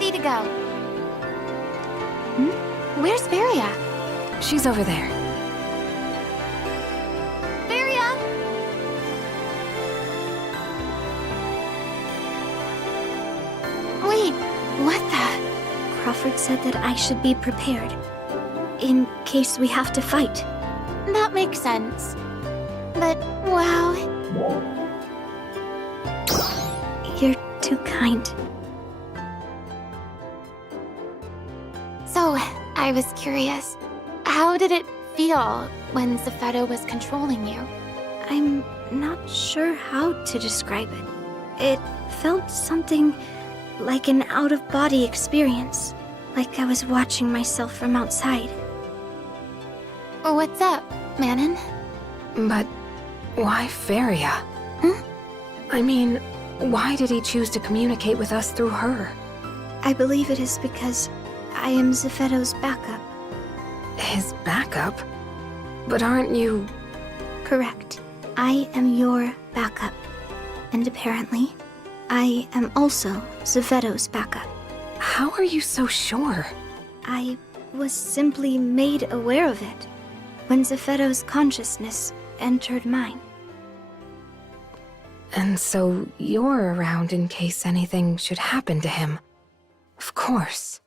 ready to go. Where's Varia? She's over there. Varia! Wait, what the? Crawford said that I should be prepared, in case we have to fight. That makes sense. But, wow. You're too kind. So, I was curious. How did it feel when Zephedo was controlling you? I'm not sure how to describe it. It felt something like an out-of-body experience. Like I was watching myself from outside. What's up, Manon? But why Varia? Huh? I mean, why did he choose to communicate with us through her? I believe it is because I am Zephedo's backup. His backup? But aren't you... Correct. I am your backup. And apparently, I am also Zephedo's backup. How are you so sure? I was simply made aware of it when Zephedo's consciousness entered mine. And so you're around in case anything should happen to him. Of course.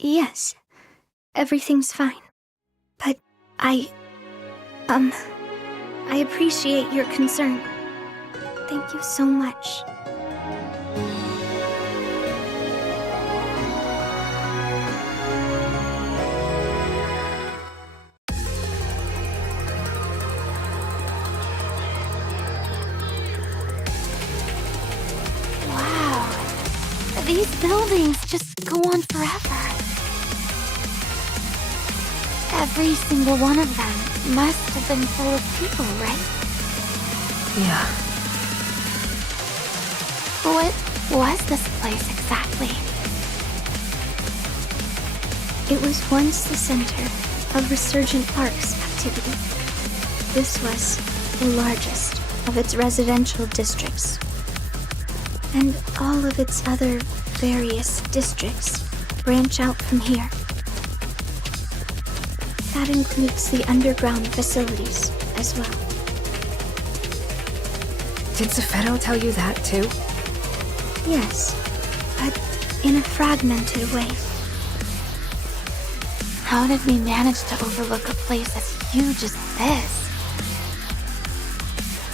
Yes. Everything's fine. But I appreciate your concern. Thank you so much. Wow. These buildings just go on forever. Every single one of them must have been full of people, right? Yeah. What was this place exactly? It was once the center of Resurgent Park's activity. This was the largest of its residential districts. And all of its other various districts branch out from here. That includes the underground facilities as well. Did Zephedo tell you that too? Yes, but in a fragmented way. How did we manage to overlook a place as huge as this?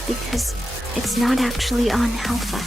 Because it's not actually on Alpha.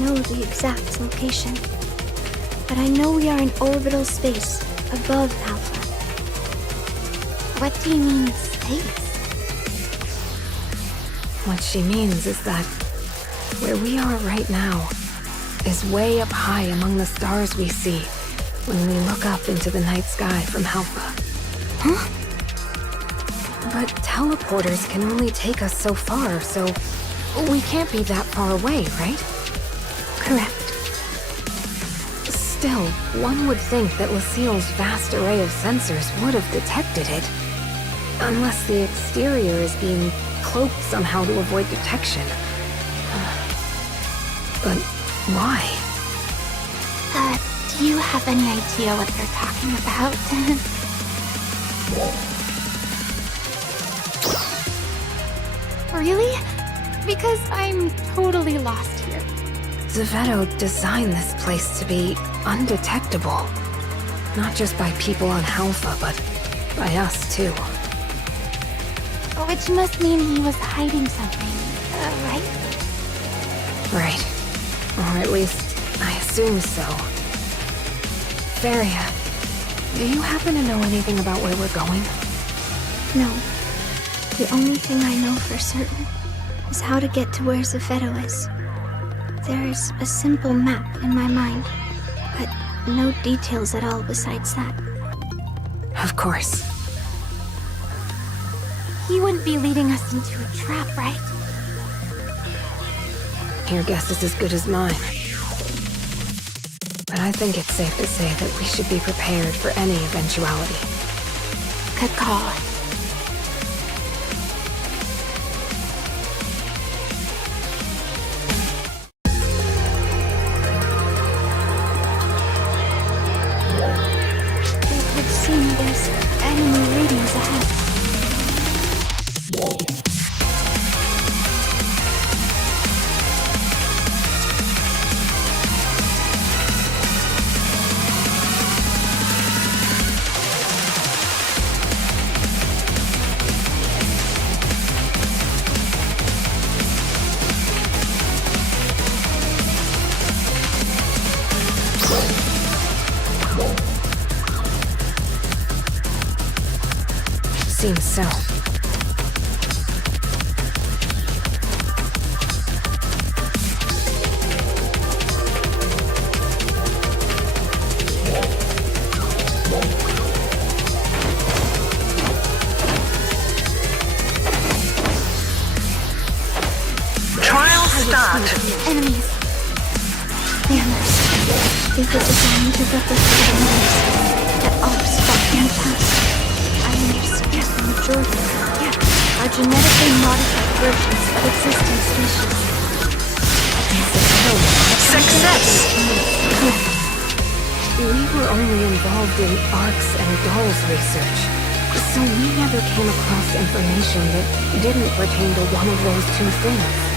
know the exact location, but I know we are in orbital space above Alpha. What do you mean, space? What she means is that where we are right now is way up high among the stars we see when we look up into the night sky from Alpha. Huh? But teleporters can only take us so far, so we can't be that far away, right? Correct. Still, one would think that Lucille's vast array of sensors would have detected it. Unless the exterior is being cloaked somehow to avoid detection. But why? Do you have any idea what they're talking about? Really? Because I'm totally lost here. Zevetto designed this place to be undetectable. Not just by people on Alpha, but by us too. Which must mean he was hiding something, right? Right. Or at least, I assume so. Feria, do you happen to know anything about where we're going? No. The only thing I know for certain is how to get to where Zevetto is. There is a simple map in my mind, but no details at all besides that. Of course. He wouldn't be leading us into a trap, right? Your guess is as good as mine. But I think it's safe to say that we should be prepared for any eventuality. Good call. It would seem there's enemy readings ahead. Seems so. Trial start. Enemies. Banners. They were designed to replicate the noise that Ops fought in the past. I understand the majority, are genetically modified versions of existing species. Success! Correct. We were only involved in ARCs and dolls research, so we never came across information that didn't pertain to one of those two things.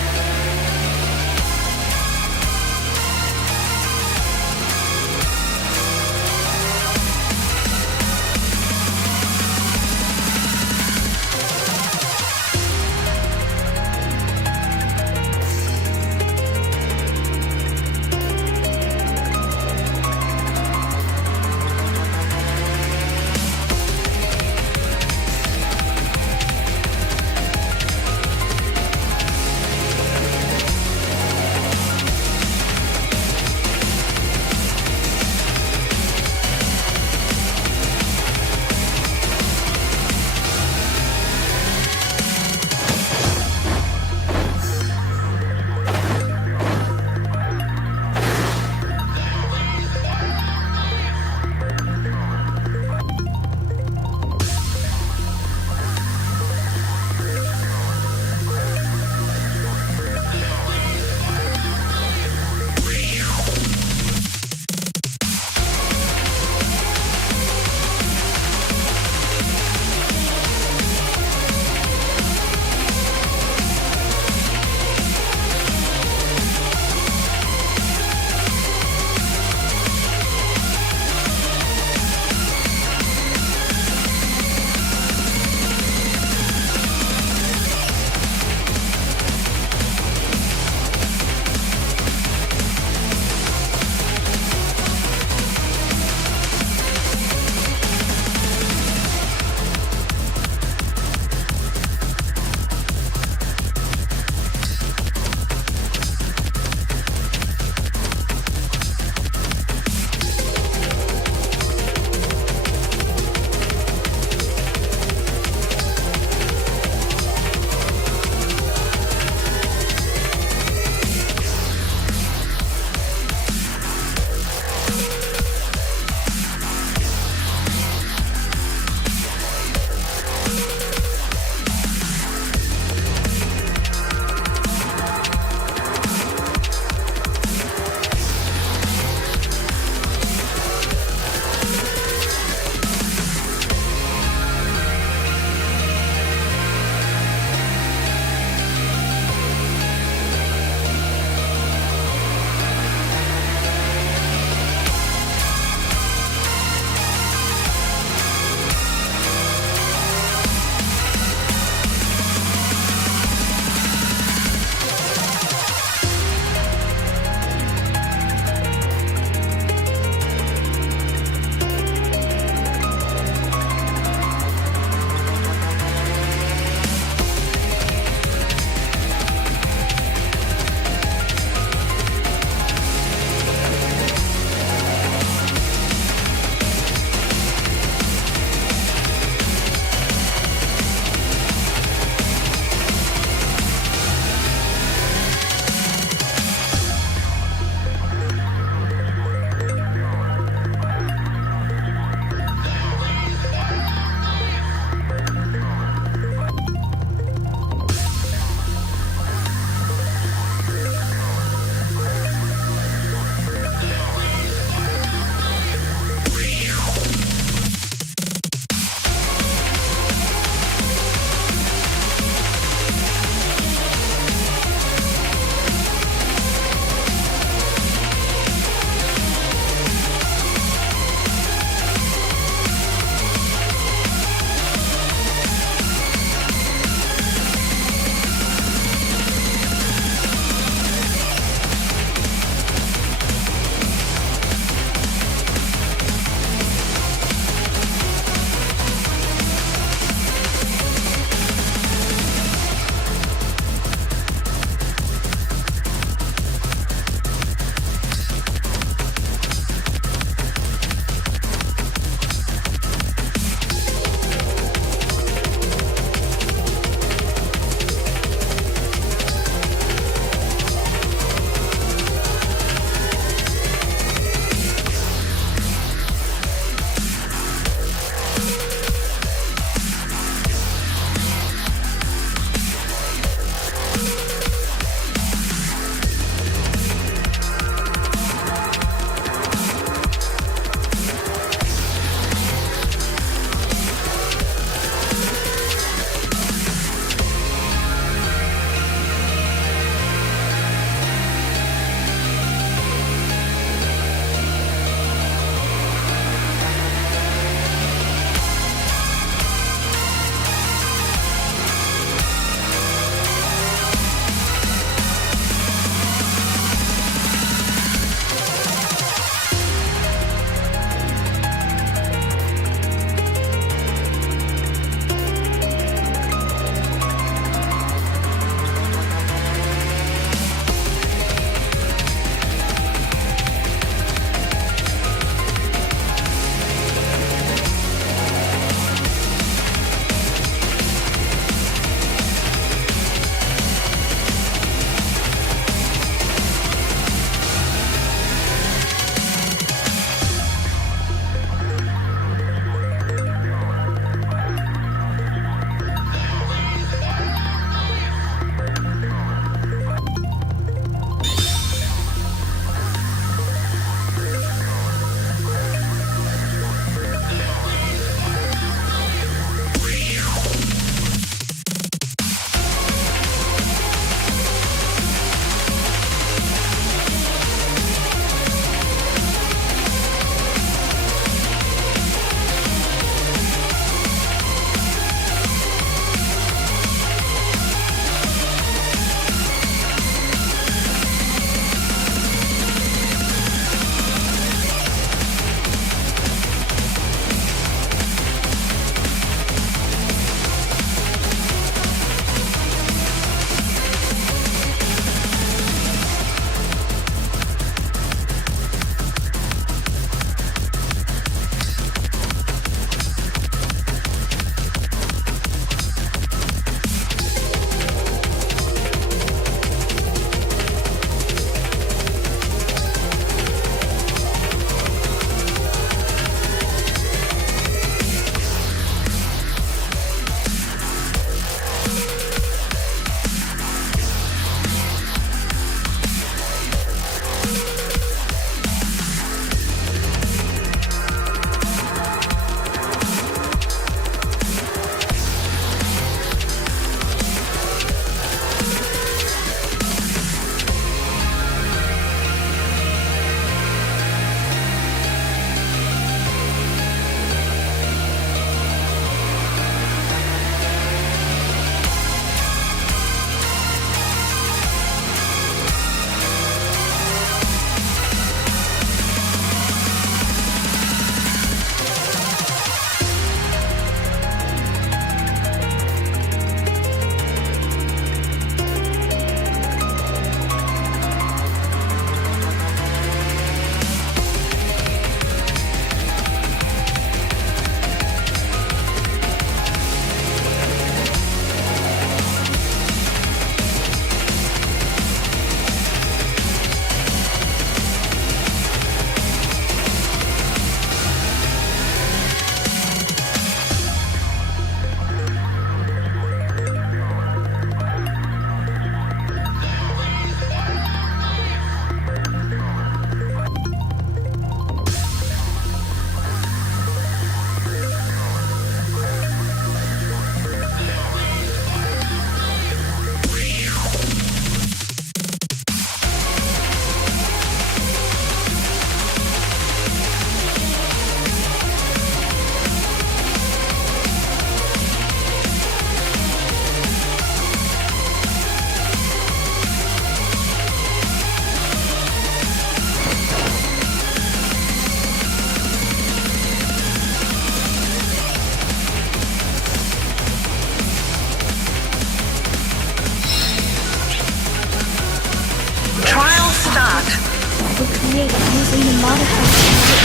modified genetic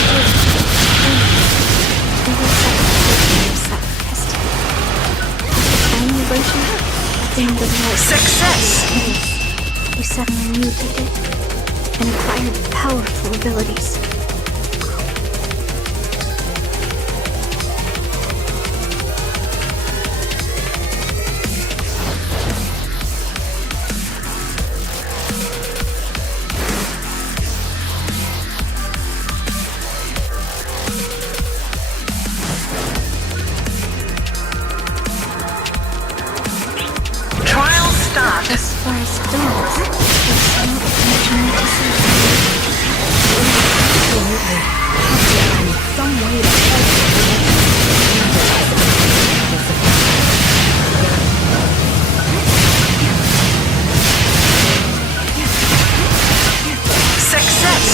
custody. The tiny version, in the light Success! they suddenly mutated and acquired powerful abilities. Trial start. As far as dogs, there's not much more to say. Absolutely. Have to find some way to Success!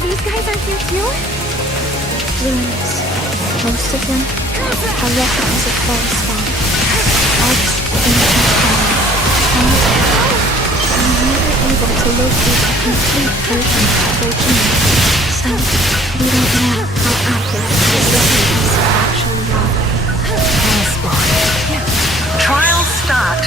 These guys are here too? Ruins. Most of them are replicas of forest spawn. Arcs, ancient power. And we were able to locate a complete version of their genes. So, we don't know how accurate these replicas actually are. Trial start.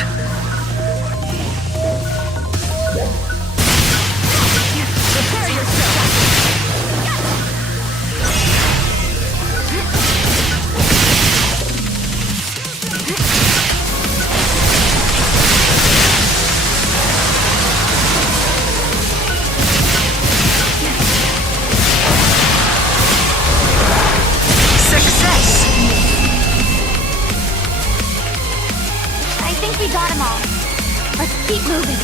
Success! I think we got them all. Let's keep moving.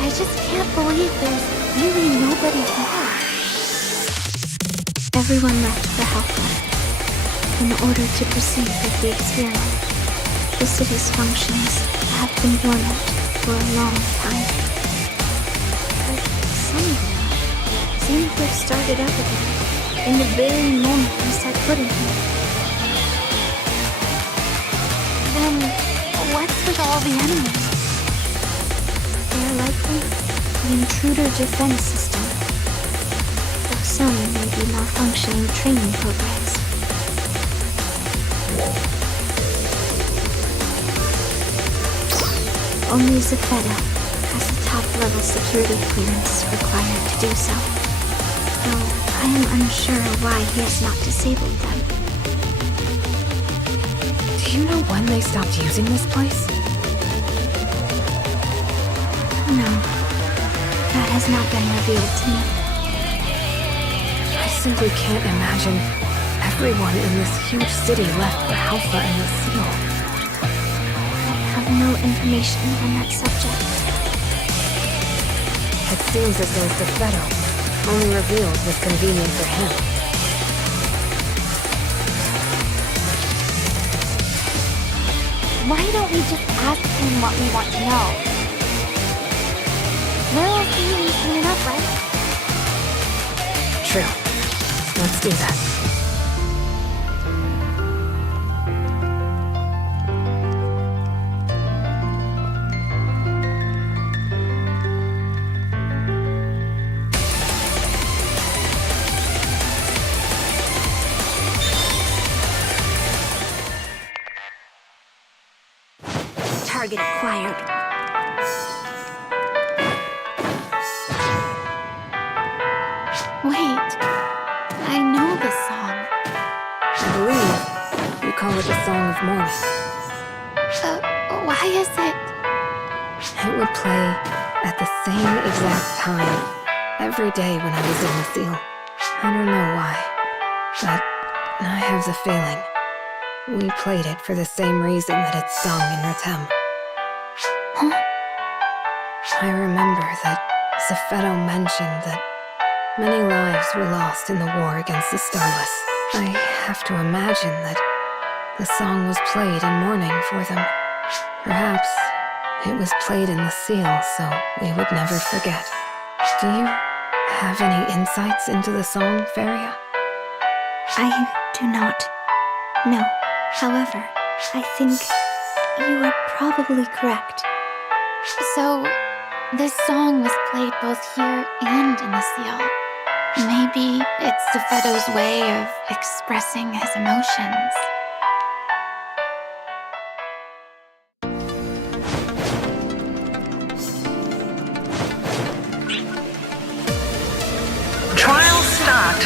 I just can't believe there's really nobody here. Everyone left for Halfa in order to proceed with the experiment. The city's functions have been dormant for a long time. But some of them seem to have started up again in the very moment we set foot in here. Then, what's with all the enemies? They are likely the intruder defense system, though some may be malfunctioning training programs. Only Zephedo has the top-level security clearance required to do so, though I am unsure why he has not disabled them. Do you know when they stopped using this place? No, that has not been revealed to me. I simply can't imagine everyone in this huge city left for Alpha and the Seal. I have no information on that subject. It seems as though Zephedo only revealed what's convenient for him. Why don't we just ask him what we want to know? We're all seeing soon enough, right? True. Let's do that. Target acquired. Wait, I know this song. I believe you call it the Song of Morning. Why is it? It would play at the same exact time every day when I was in the Seal. I don't know why, but I have the feeling we played it for the same reason that it's sung in Ratem. Huh? I remember that Zepheto mentioned that many lives were lost in the war against the Starless. I have to imagine that the song was played in mourning for them. Perhaps it was played in the seal so we would never forget. Do you have any insights into the song, Feria? I do not. No. However, I think you are probably correct. So, this song was played both here and in the seal. Maybe it's Zephedo's way of expressing his emotions. Trial start.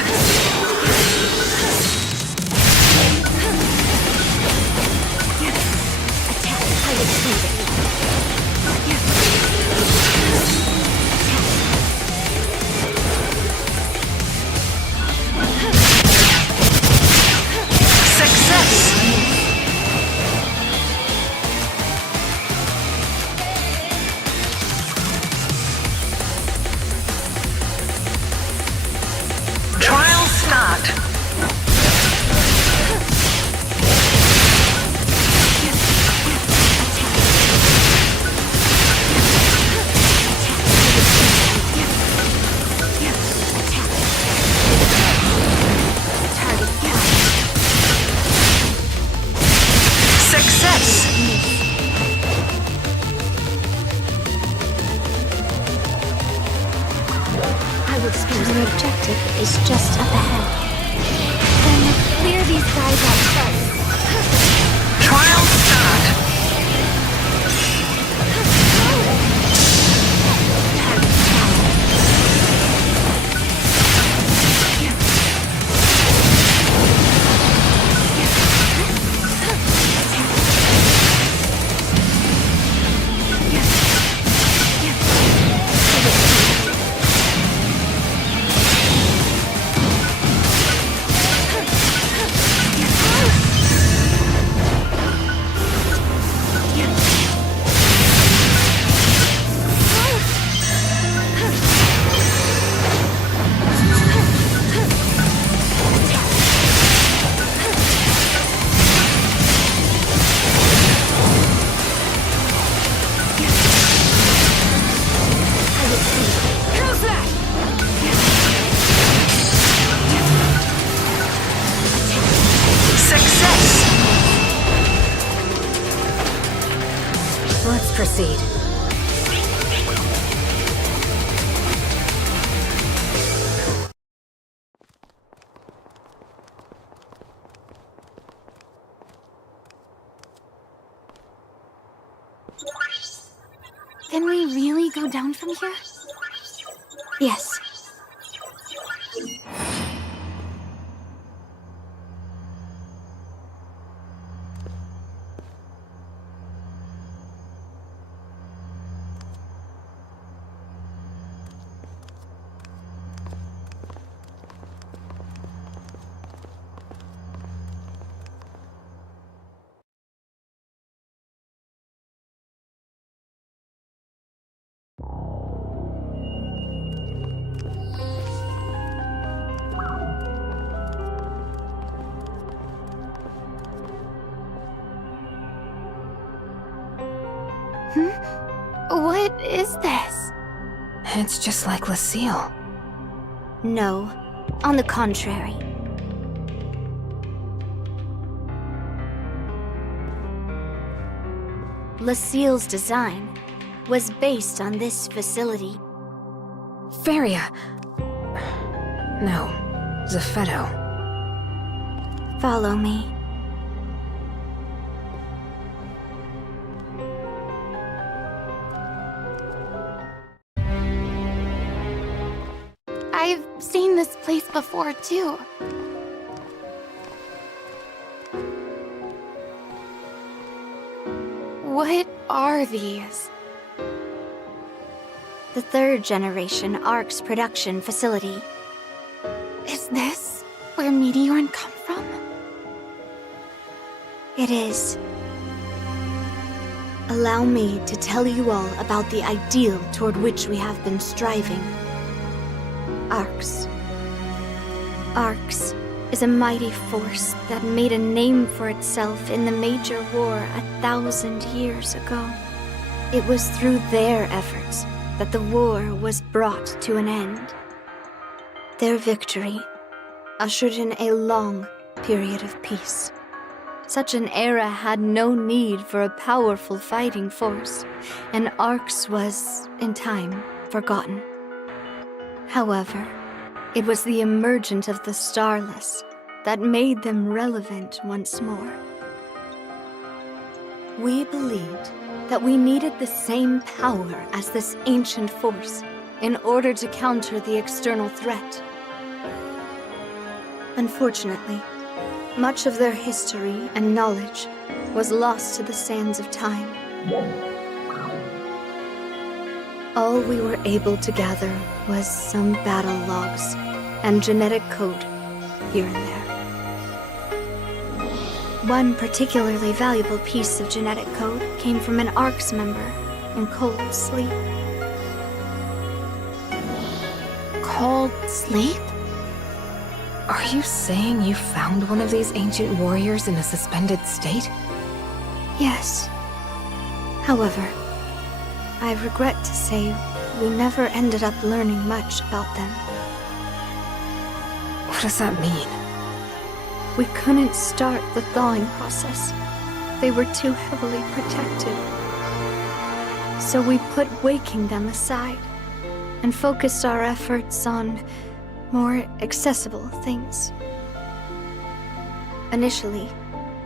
Success. Trial start. Success. The objective is just up ahead. Then clear these guys out first. Trial start. Success. Let's proceed. Can we really go down from here? Yes. What is this? It's just like Lucille. No. On the contrary. Lucille's design was based on this facility. Feria. No, Zepheto. Follow me. I've seen this place before, too. What are these? The third generation ARC's production facility. Is this where Meteorn come from? It is. Allow me to tell you all about the ideal toward which we have been striving. Arcs. Arcs is a mighty force that made a name for itself in the major war 1,000 years ago. It was through their efforts that the war was brought to an end. Their victory ushered in a long period of peace. Such an era had no need for a powerful fighting force, and Arcs was, in time, forgotten. However, it was the emergence of the Starless that made them relevant once more. We believed that we needed the same power as this ancient force in order to counter the external threat. Unfortunately, much of their history and knowledge was lost to the sands of time. All we were able to gather was some battle logs and genetic code here and there. One particularly valuable piece of genetic code came from an ARCS member in Cold Sleep. Cold sleep? Are you saying you found one of these ancient warriors in a suspended state? Yes. However, I regret to say we never ended up learning much about them. What does that mean? We couldn't start the thawing process. They were too heavily protected. So we put waking them aside and focused our efforts on more accessible things. Initially,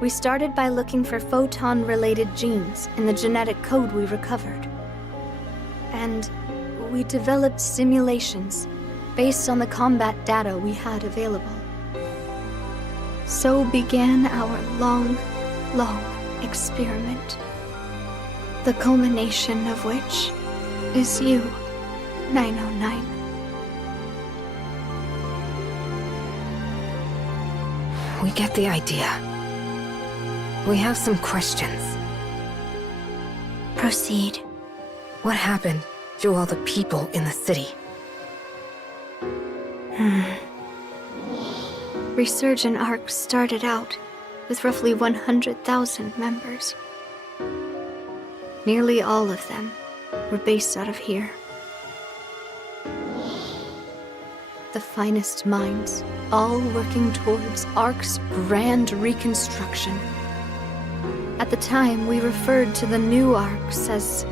we started by looking for photon-related genes in the genetic code we recovered. And we developed simulations based on the combat data we had available. So began our long experiment. The culmination of which is you, 909. We get the idea. We have some questions. Proceed. What happened to all the people in the city? Resurgent Arc started out with roughly 100,000 members. Nearly all of them were based out of here. The finest minds, all working towards Arc's grand reconstruction. At the time, we referred to the new Arcs as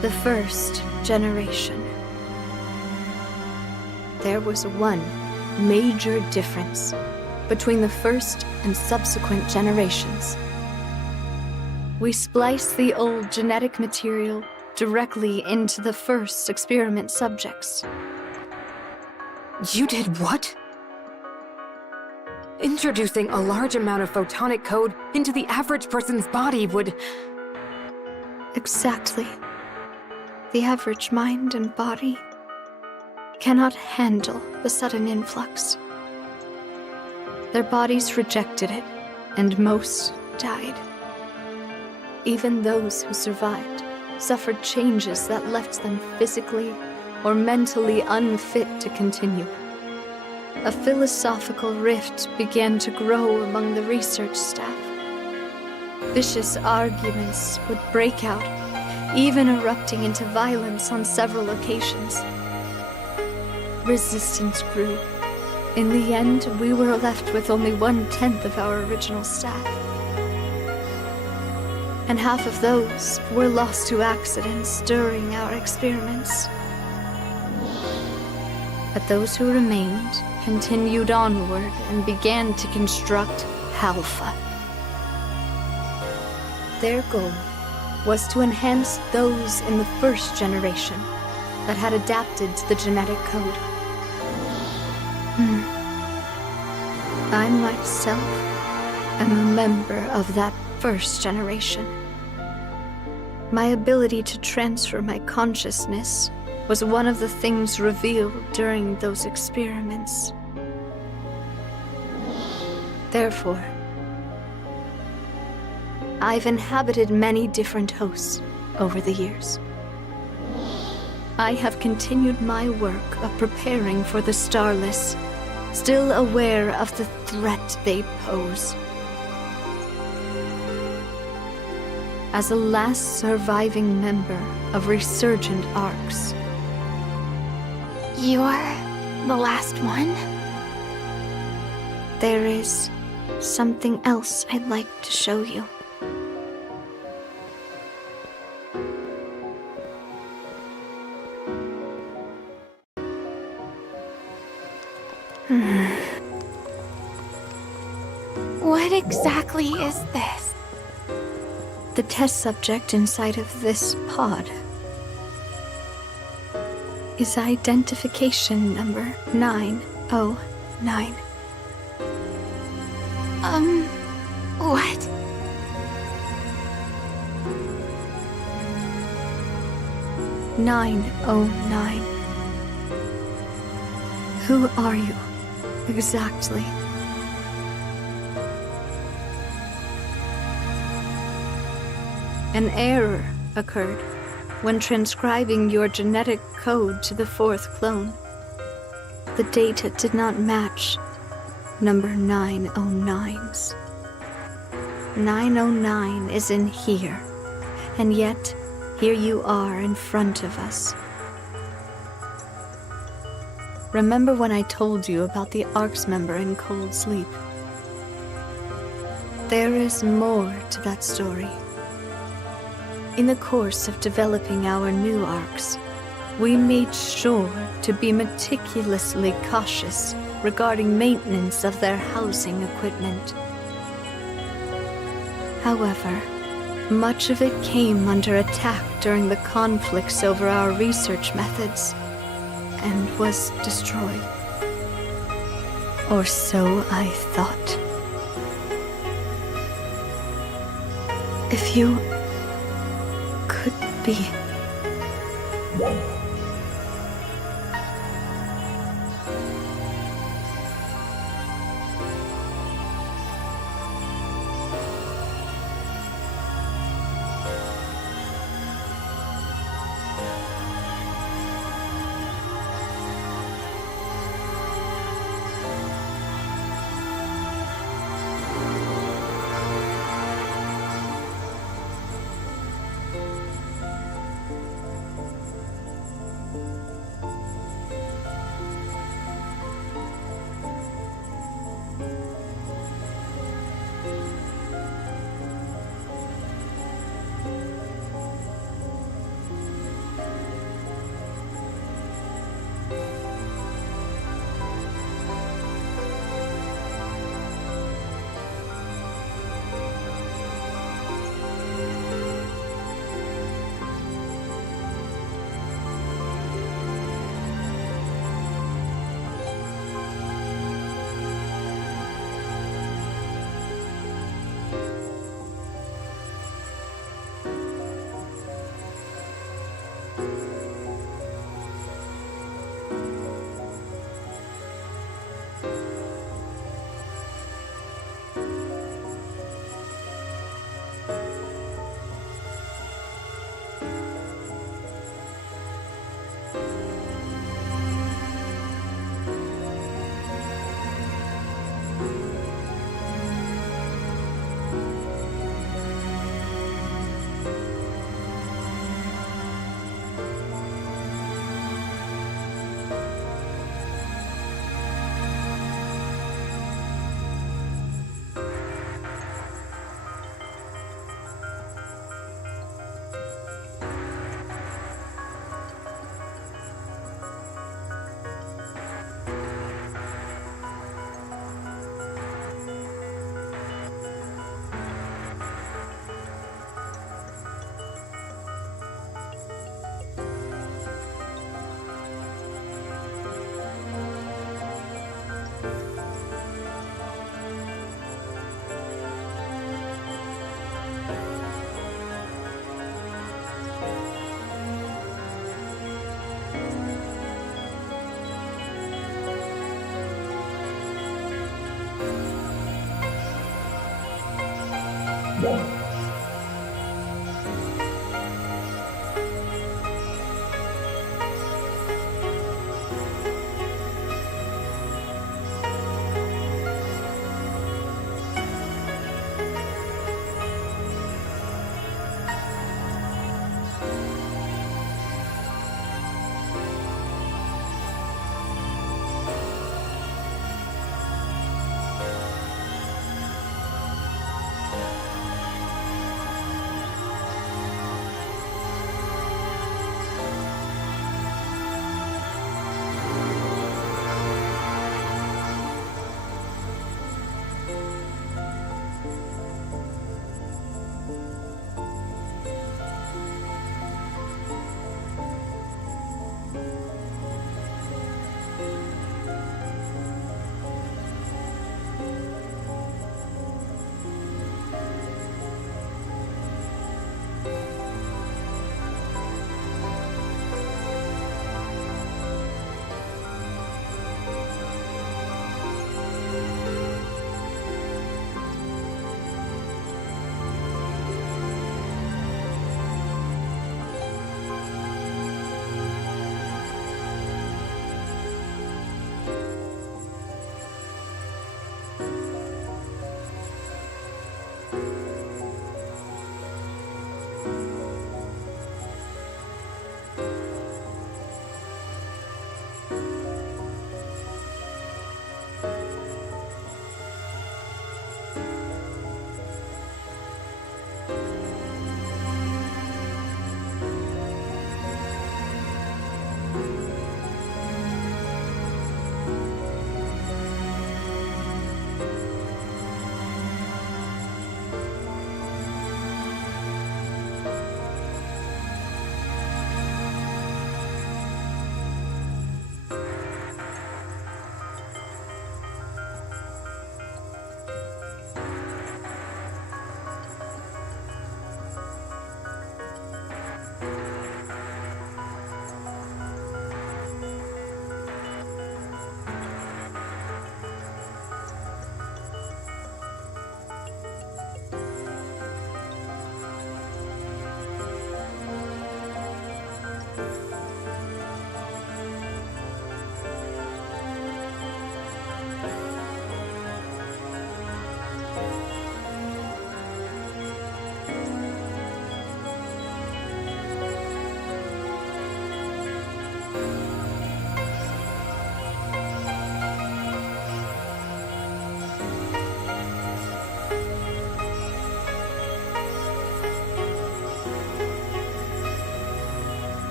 the first generation. There was one major difference between the first and subsequent generations. We spliced the old genetic material directly into the first experiment subjects. You did what? Introducing a large amount of photonic code into the average person's body would... Exactly. The average mind and body cannot handle the sudden influx. Their bodies rejected it, and most died. Even those who survived suffered changes that left them physically or mentally unfit to continue. A philosophical rift began to grow among the research staff. Vicious arguments would break out, even erupting into violence on several occasions. Resistance grew. In the end, we were left with only 1/10 of our original staff. And half of those were lost to accidents during our experiments. But those who remained continued onward and began to construct Alpha. Their goal was to enhance those in the first generation that had adapted to the genetic code. I myself am a member of that first generation. My ability to transfer my consciousness was one of the things revealed during those experiments. Therefore, I've inhabited many different hosts over the years. I have continued my work of preparing for the Starless, still aware of the threat they pose. As a last surviving member of resurgent arcs, You're the last one? there is something else I'd like to show you. What exactly is this? The test subject inside of this pod is identification number 909. What? Who are you, exactly? An error occurred when transcribing your genetic code to the fourth clone. The data did not match number 909's. 909 is in here, and yet here you are in front of us. Remember when I told you about the ARC's member in Cold Sleep? There is more to that story. In the course of developing our new ARCs, we made sure to be meticulously cautious regarding maintenance of their housing equipment. However, much of it came under attack during the conflicts over our research methods and was destroyed. Or so I thought. If you could be...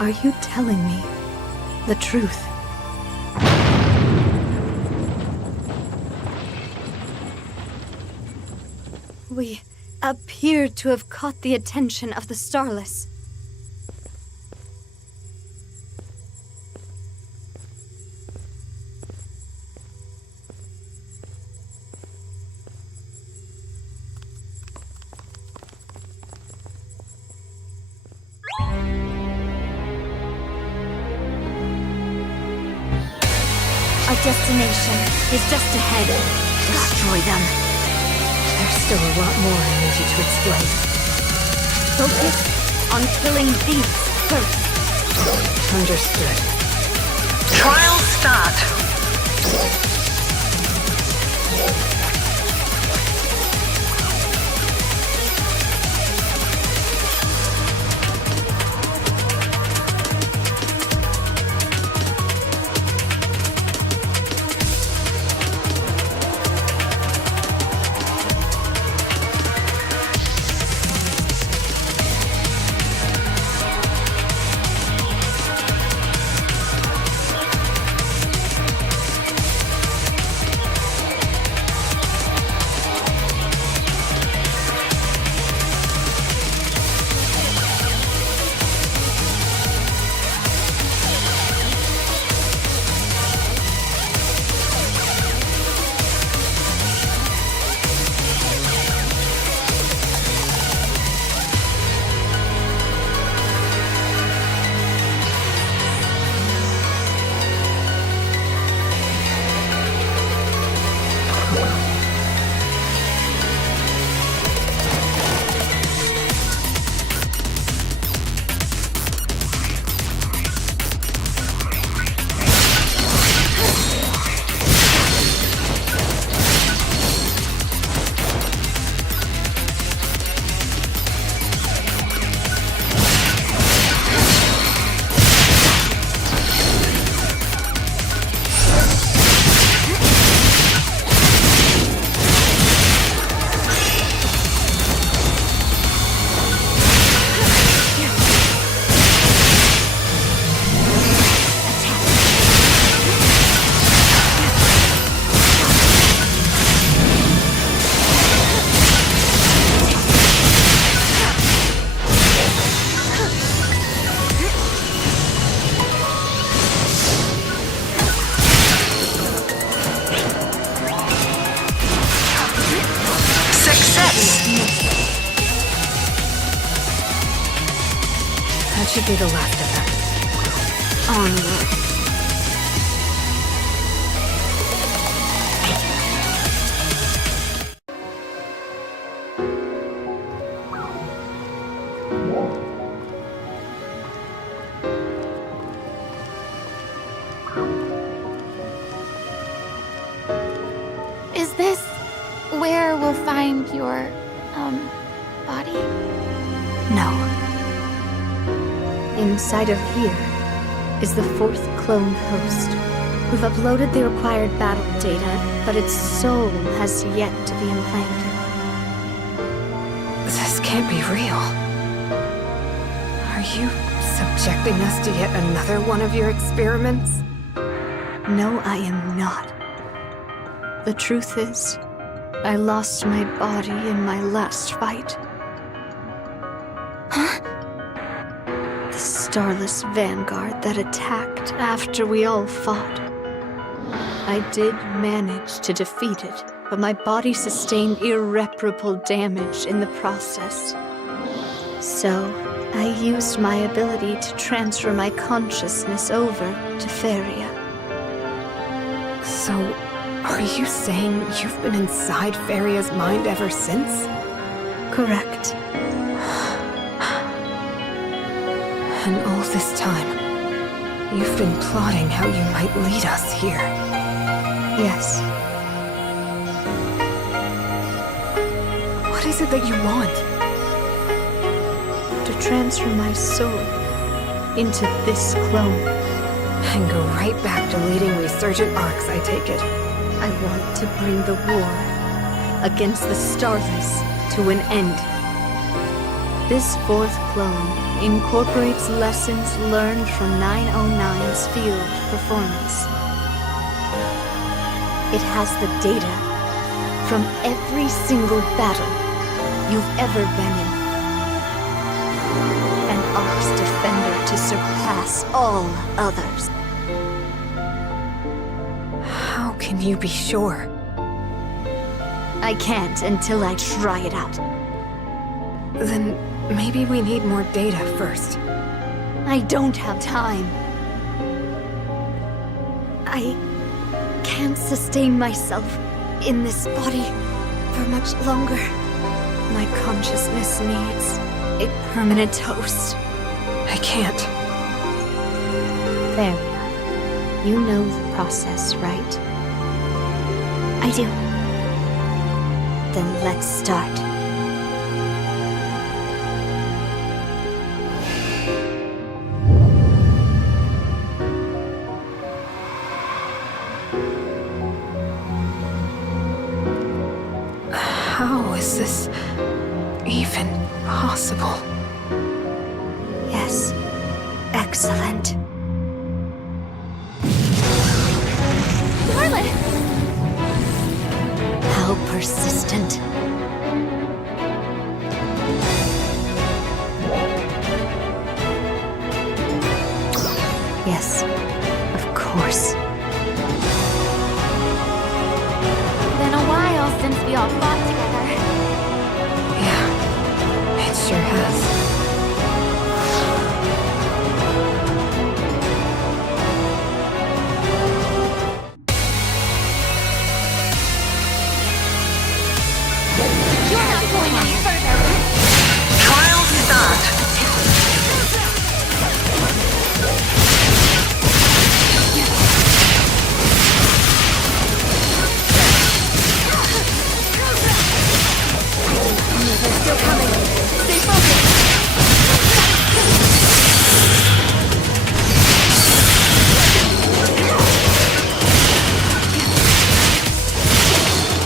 Are you telling me the truth? We appear to have caught the attention of the Starless. Our destination is just ahead. Destroy them. There's still a lot more I need you to explain. Focus on killing these first. Understood. Trial start. That should be the last of them. Onward. Is this where we'll find your, body? No. Inside of here is the fourth clone host. We've uploaded the required battle data, but its soul has yet to be implanted. This can't be real. Are you subjecting us to yet another one of your experiments? No, I am not. The truth is, I lost my body in my last fight. Huh? The Starless Vanguard that attacked after we all fought. I did manage to defeat it, but my body sustained irreparable damage in the process. So, I used my ability to transfer my consciousness over to Feria. So, are you saying you've been inside Feria's mind ever since? Correct. And all this time, you've been plotting how you might lead us here. Yes. What is it that you want? To transfer my soul into this clone. And go right back to leading resurgent arcs, I take it. I want to bring the war against the Starless to an end. This fourth clone incorporates lessons learned from 909's field performance. It has the data from every single battle you've ever been in. An Ark's defender to surpass all others. How can you be sure? I can't until I try it out. Then maybe we need more data first. I don't have time. I can't sustain myself in this body for much longer. My consciousness needs a permanent host. I can't. There we are. You know the process, right? I do. Then let's start. How is this even possible? Yes. Excellent. Scarlet! How persistent. Yes, of course. Been a while since we all fought together. Yeah, it sure has. You're not going any further! Trial start. They're still coming. Stay focused.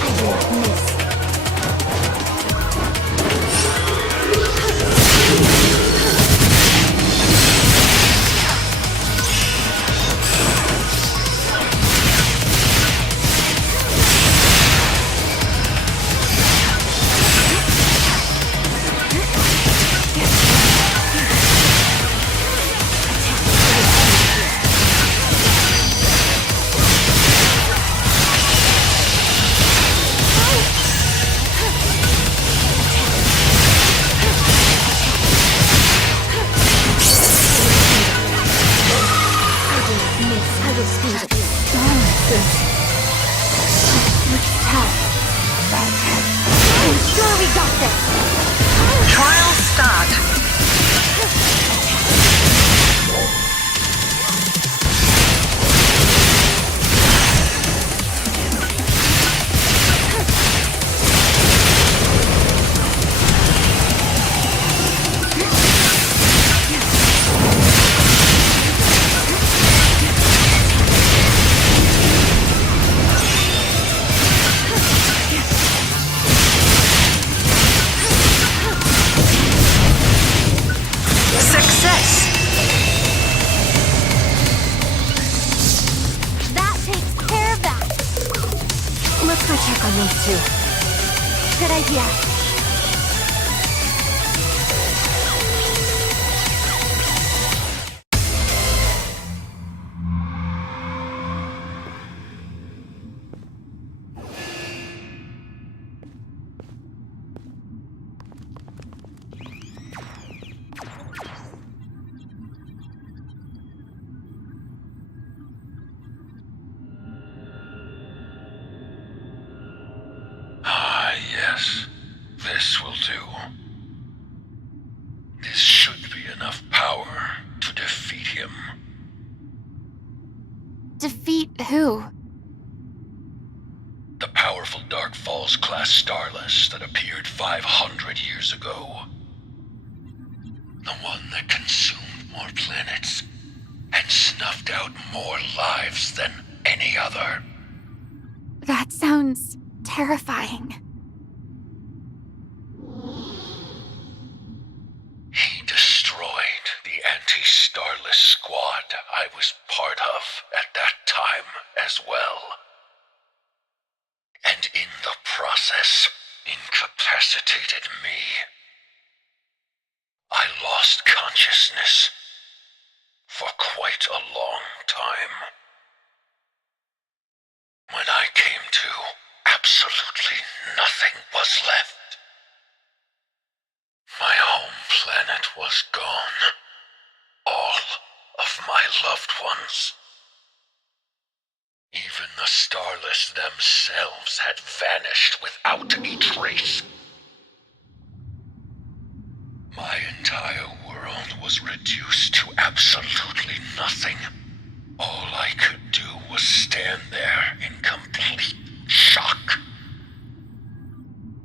I will miss. I will speed it. I'm sure we got this. Trial start. Success. That takes care of that! Let's go check on those two. Good idea. Ah, yes. This will do. This should be enough power to defeat him. Defeat who? The powerful Dark Falls class starless that appeared 500 years ago. The one that consumed more planets and snuffed out more lives than any other. That sounds terrifying. I was part of at that time as well. And in the process, incapacitated me. I lost consciousness for quite a long time. When I came to, absolutely nothing was left. My home planet was gone. All of my loved ones. Even the Starless themselves had vanished without a trace. My entire world was reduced to absolutely nothing. All I could do was stand there in complete shock.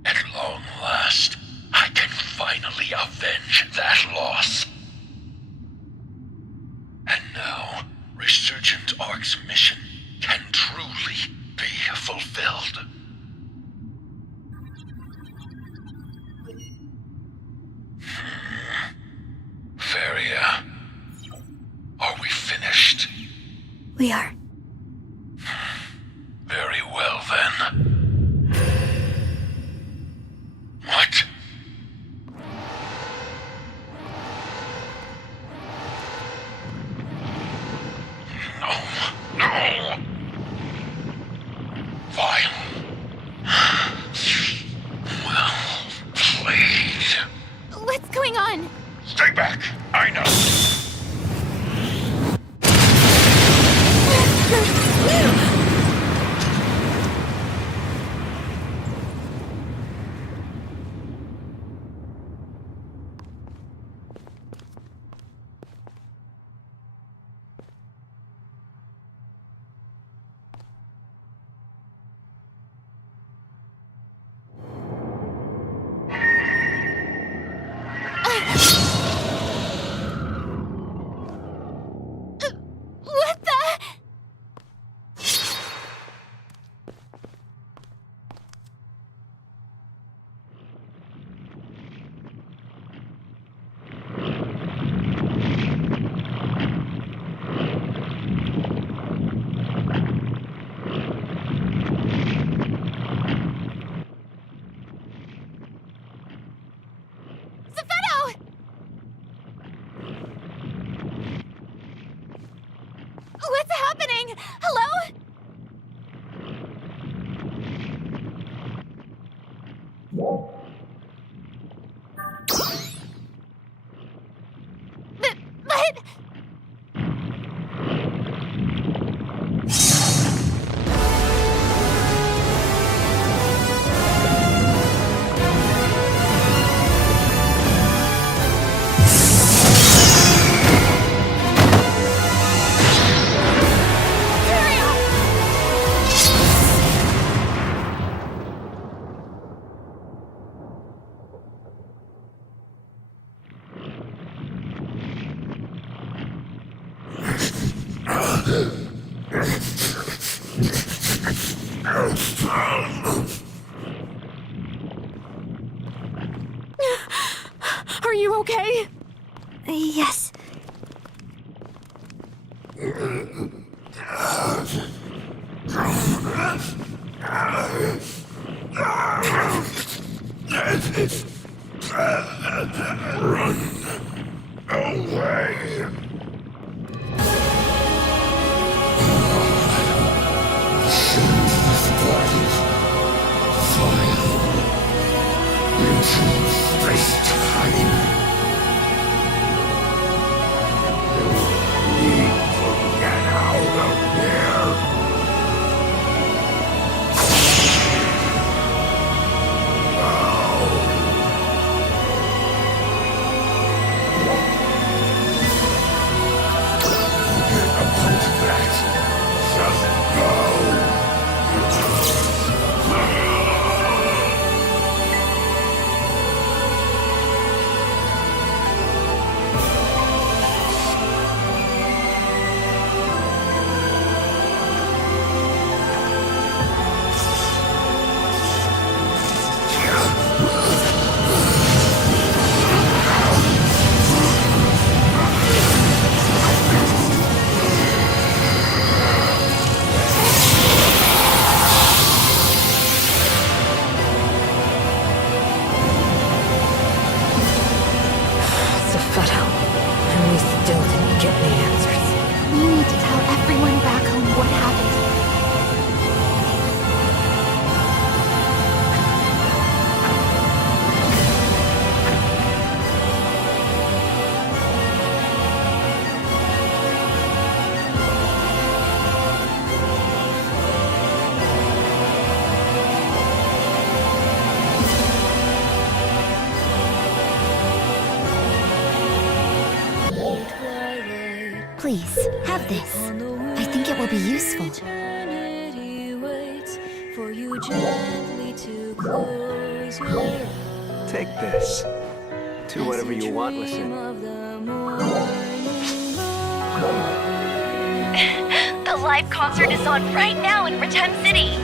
At long last, I can finally avenge that loss. And now, Resurgent Ark's mission can truly be fulfilled. Feria, are we finished? We are. Very well then. What? No. Fine. Well played. What's going on? Stay back. I know. What the? Zephedo! What's happening? Hello? But... Are you okay? Yes. Please, have this. I think it will be useful. Take this. Do whatever you want with it. The live concert is on right now in Rotund City.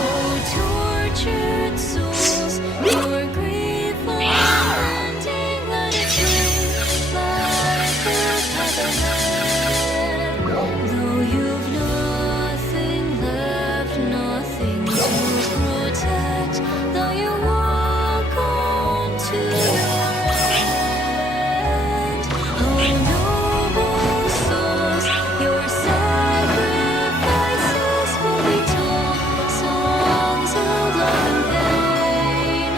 Oh, tortured souls, your grief unending, let it breathe like a featherhead. Though you've nothing left, nothing to protect, though you walk on to your end. Oh, noble souls, your sacrifices will be told, songs of love and pain.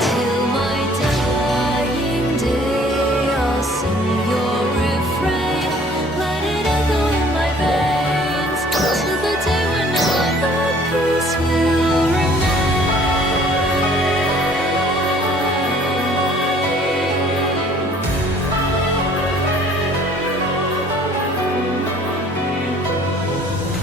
Till my dying day, I'll sing your refrain. Let it echo in my veins, till the day when all but peace will remain.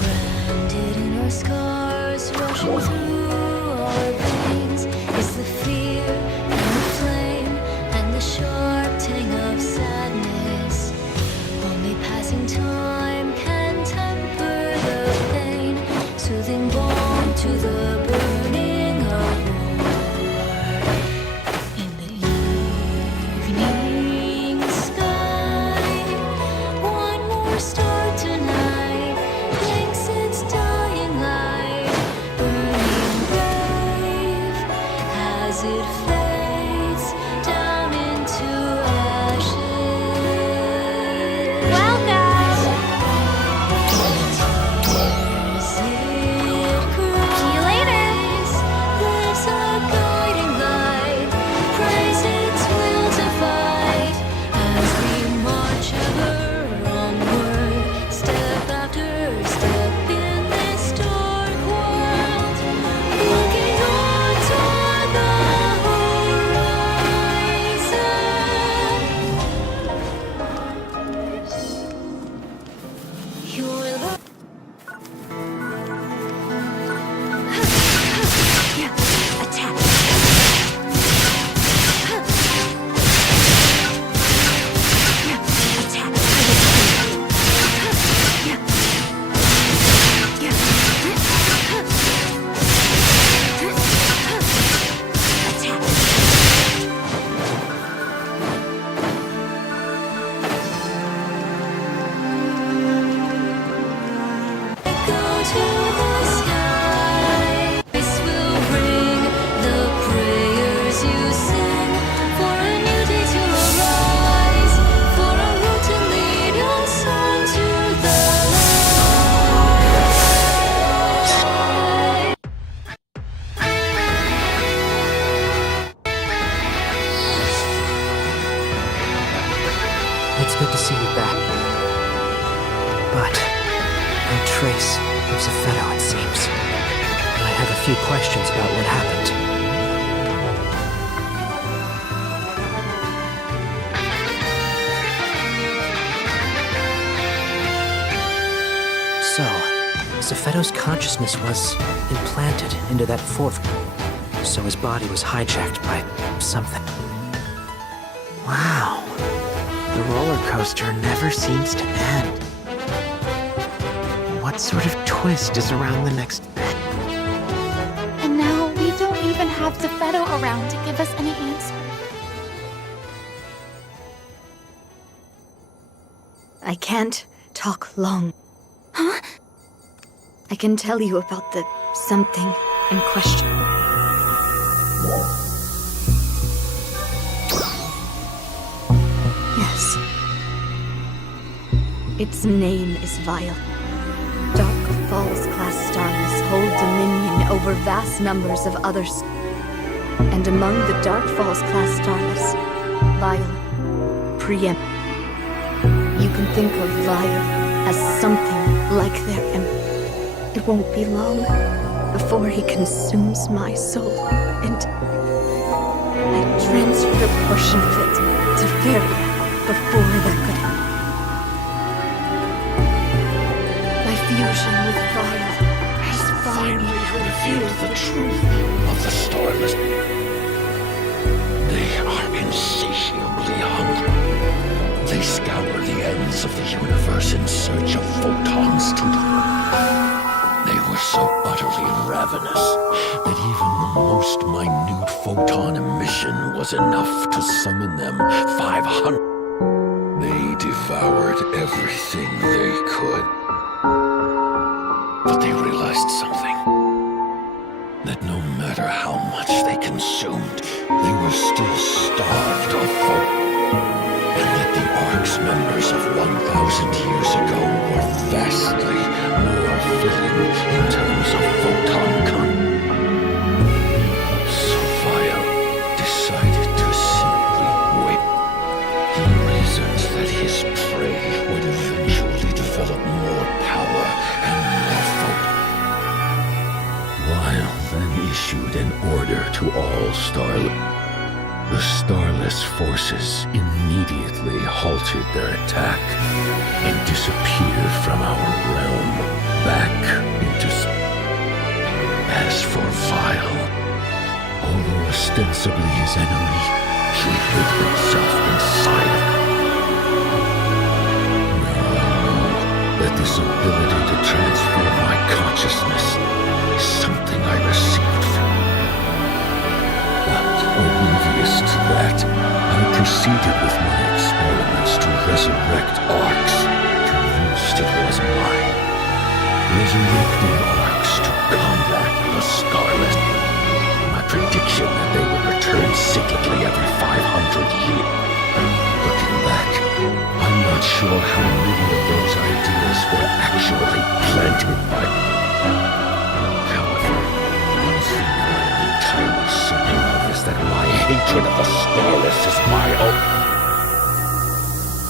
Branded in our scars, rushing through our veins, is the fear and the flame and the sharp tang of sadness. Only passing time can temper the pain, soothing balm to the burning of war. In the evening sky, one more star tonight blinks its dying light, burning brave as it fades down into ashes. Welcome! See you later! Lives a guiding light, praise its will to fight as we march ever onward, step after step in this dark world, looking on toward the horizon. Your love. Attack. Go to the sky. This will bring the prayers you sing for a new day to arise, for a road to lead us on to the light. It's good to see you back. But no trace of Zephedo, it seems. I have a few questions about what happened. So, Zephedo's consciousness was implanted into that fourth. So his body was hijacked by something. Wow. The roller coaster never seems to end. What sort of twist is around the next bend? And now we don't even have Zephedo around to give us any answer. I can't talk long. Huh? I can tell you about the something in question. Yes. Its name is Vile. Dark Falls class starless hold dominion over vast numbers of others. And among the Dark Falls class starless, Vile preempt. You can think of Vile as something like their emperor. It won't be long before he consumes my soul and I transferred a portion of it to Feria before that could happen. My fusion with Vile has finally Revealed revealed the truth of the Starless. They are insatiably hungry. They scour the ends of the universe in search of photons to... They were so utterly ravenous that even the most minute photon emission was enough to summon them 500. They devoured everything they could. But they realized something. That no matter how much they consumed, they were still starved of folk. And that the Ark's members of 1,000 years ago were vastly more filling in terms of photon So Vile decided to simply wait. He reasoned that his prey would eventually develop more power and more photon. Vile then issued an order to all Starless. The Starless forces immediately halted their attack and disappeared from our realm back into space. As for Vile, although ostensibly his enemy, he hid himself inside of it. Now I know that this ability to transform my consciousness is something I received from you. But oblivious to that, I proceeded with my experiments to resurrect Arcs, convinced it was mine. Resurrecting Arcs to combat the Starless. My prediction that they would return cyclically every 500 years. Looking back, I'm not sure how many of those ideas were actually planted by... However, one thing that I am entirely certain of is that my hatred of the Starless is my own.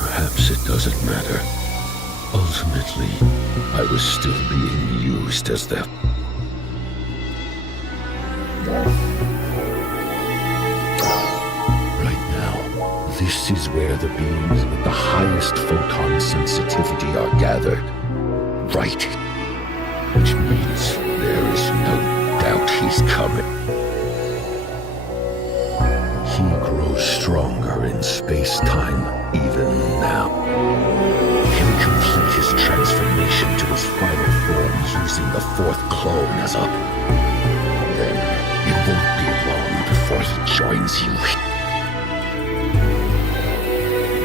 Perhaps it doesn't matter. Ultimately, I was still being used as their... Right now, this is where the beings with the highest photon sensitivity are gathered. Right. Which means there is no doubt he's coming. He grows stronger in space-time even now. He'll complete his transformation to his final form using the fourth clone as a... Then it won't be long before he joins you.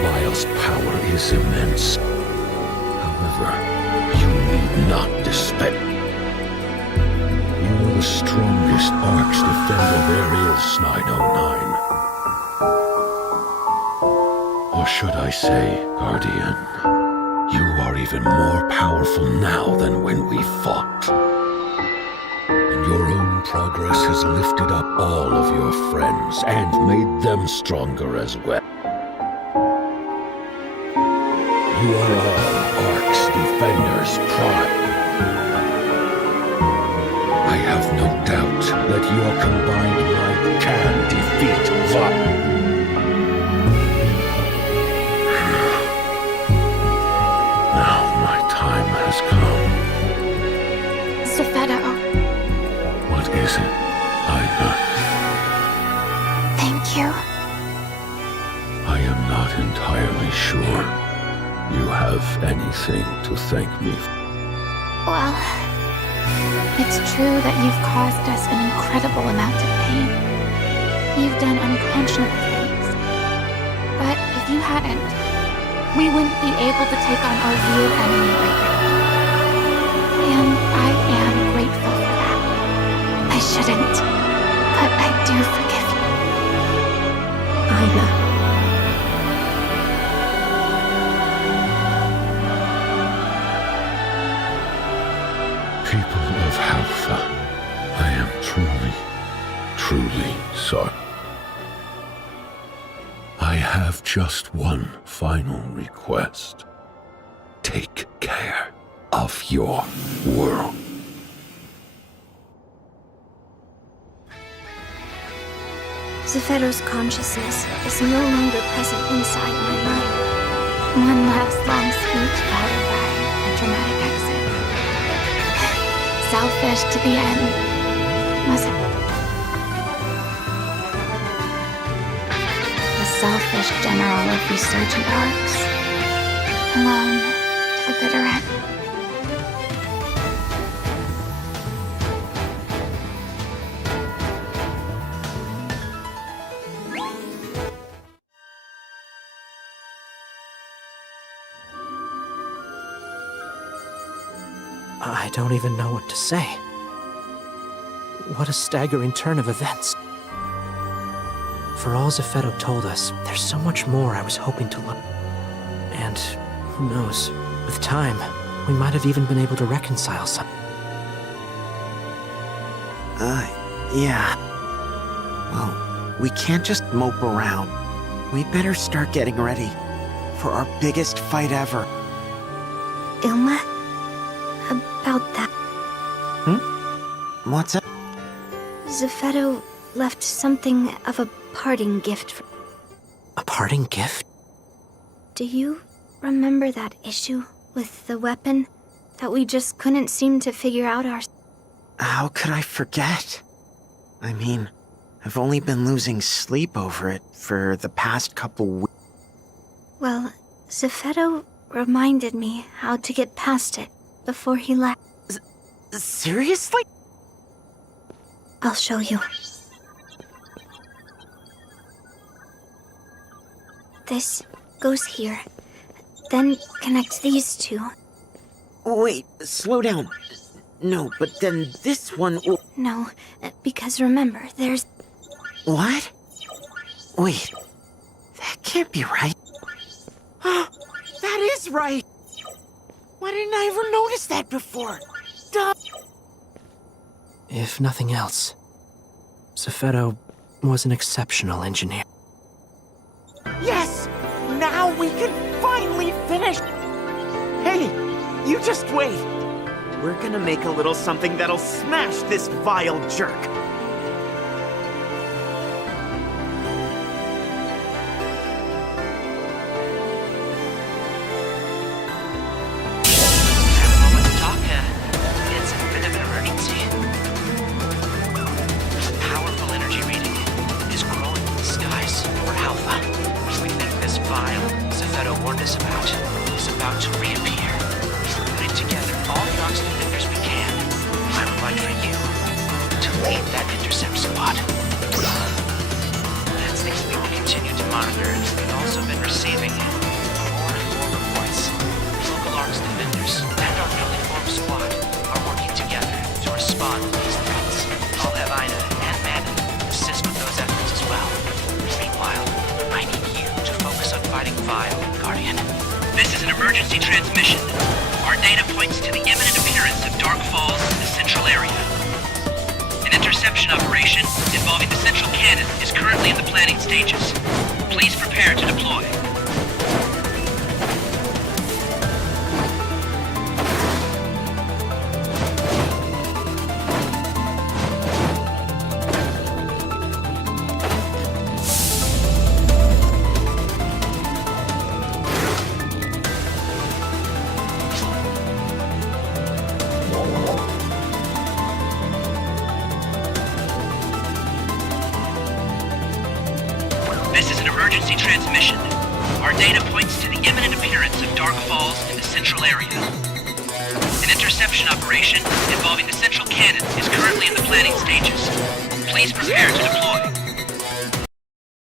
Vile's power is immense. However, you need not despair. You are the strongest Arcs defender there is, 909. Or should I say, Guardian, you are even more powerful now than when we fought. And your own progress has lifted up all of your friends and made them stronger as well. You are all Ark's defenders' pride. I have no doubt that your combined might can defeat Vile. Now my time has come. Zephedo, What is it, Aina? thank you. I am not entirely sure you have anything to thank me for. Well, it's true that you've caused us an incredible amount of pain. You've done unconscionable things. But if you hadn't, we wouldn't be able to take on our real enemy right now. And I am grateful for that. I shouldn't, but I do forgive you. Aina. People of Halfa, I am truly, truly sorry. I have just one final request. Take care of your world. Zephyro's consciousness is no longer present inside my mind. One last long speech followed by a dramatic exit. Selfish to the end, was it? The selfish general of resurgent arcs, alone to the bitter end. I don't even know what to say. What a staggering turn of events. For all Zephyro told us, there's so much more I was hoping to learn. And who knows, with time, we might have even been able to reconcile some. Yeah. Well, we can't just mope around. We better start getting ready for our biggest fight ever. Ilma? About that. What's up? Zephyro left something of a parting gift for... A parting gift? Do you remember that issue with the weapon that we just couldn't seem to figure out How could I forget? I mean, I've only been losing sleep over it for the past couple weeks. Well, Zephyro reminded me how to get past it before he left. Seriously? I'll show you. This goes here. Then connect these two. Wait, slow down. No, but then this one... No, because remember, there's... What? Wait, that can't be right. That is right! Why didn't I ever notice that before? Duh! If nothing else, Zephyro was an exceptional engineer. Yes! Now we can finally finish! Hey, you just wait! We're gonna make a little something that'll smash this vile jerk! It's a bit of an emergency. A powerful energy reading is growing in the skies over Alpha. We think this vial Zephyro warned us about is about to reappear. We're putting together all the Ox defenders we can. I would like for you to lead that intercept squad. That's things we will continue to monitor. We've also been receiving more and more reports. Local Ox defenders and our newly formed squad are working together to respond to these threats. I'll have Ina and Madden assist with those efforts as well. Meanwhile, I need you to focus on fighting Vile, Guardian. This is an emergency transmission. Our data points to the imminent appearance of Dark Falls in the central area. An interception operation involving the central cannon is currently in the planning stages. Please prepare to deploy. This is an emergency transmission. Our data points to the imminent appearance of Dark Falls in the central area. An interception operation involving the central cannon is currently in the planning stages. Please prepare to deploy.